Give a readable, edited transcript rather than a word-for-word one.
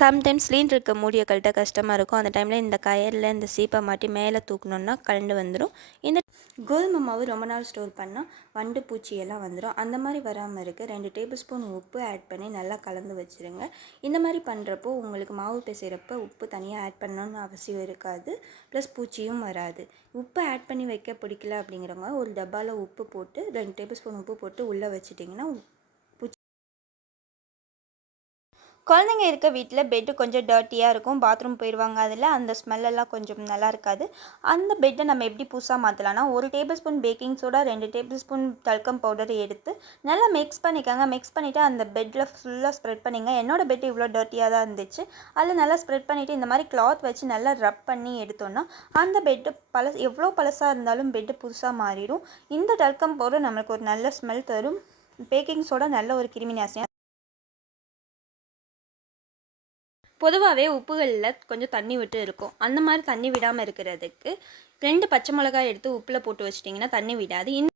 Sometimes சிலிண்டருக்கு மூடிய கழட்ட கஷ்டமாக இருக்கும். அந்த டைமில் இந்த கயரில் இந்த சீப்பை மாட்டி மேலே தூக்கணுன்னா கழண்டு வந்துடும். இந்த கோதுமை மாவு ரொம்ப நாள் ஸ்டோர் பண்ணால் வண்டு பூச்சியெல்லாம் வந்துடும். அந்த மாதிரி வராமல் இருக்க 2 டேபிள் ஸ்பூன் உப்பு ஆட் பண்ணி நல்லா கலந்து வச்சுருங்க. இந்த மாதிரி பண்ணுறப்போ உங்களுக்கு மாவு பிசைகிறப்ப உப்பு தனியாக ஆட் பண்ணணும்னு அவசியம் இருக்காது. ப்ளஸ் பூச்சியும் வராது. உப்பு ஆட் பண்ணி வைக்க பிடிக்கல அப்படிங்கிறவங்க ஒரு டப்பாவில் உப்பு போட்டு 2 டேபிள் ஸ்பூன் உப்பு போட்டு உள்ளே வச்சிட்டிங்கன்னா குழந்தைங்க இருக்க வீட்டில் பெட்டு கொஞ்சம் டர்ட்டியாக இருக்கும். பாத்ரூம் போயிடுவாங்க. அதில் அந்த ஸ்மெல்லெல்லாம் கொஞ்சம் நல்லா இருக்காது. அந்த பெட்டை நம்ம எப்படி புதுசாக மாற்றலான்னா, 1 tablespoon baking soda, 2 tablespoon talcum powder எடுத்து நல்லா மிக்ஸ் பண்ணிக்கோங்க. மிக்ஸ் பண்ணிவிட்டு அந்த பெட்டில் ஃபுல்லாக ஸ்ப்ரெட் பண்ணிங்க. என்னோடய பெட் இவ்வளோ டர்ட்டியாக தான் இருந்துச்சு. அதில் நல்லா ஸ்ப்ரெட் பண்ணிவிட்டு இந்த மாதிரி கிளாத் வச்சு நல்லா ரப் பண்ணி எடுத்தோன்னா அந்த பெட்டு எவ்வளோ பழசாக இருந்தாலும் பெட்டு புதுசாக மாறிடும். இந்த டல்கம் பவுடர் நம்மளுக்கு ஒரு நல்ல ஸ்மெல் தரும். பேக்கிங் சோடா நல்ல ஒரு கிருமி நாசினி. பொதுவாகவே உப்புகளில் கொஞ்சம் தண்ணி விட்டு இருக்கும். அந்த மாதிரி தண்ணி விடாமல் இருக்கிறதுக்கு 2 பச்சை மிளகாய் எடுத்து உப்பில் போட்டு வச்சிட்டிங்கன்னா தண்ணி விடாது.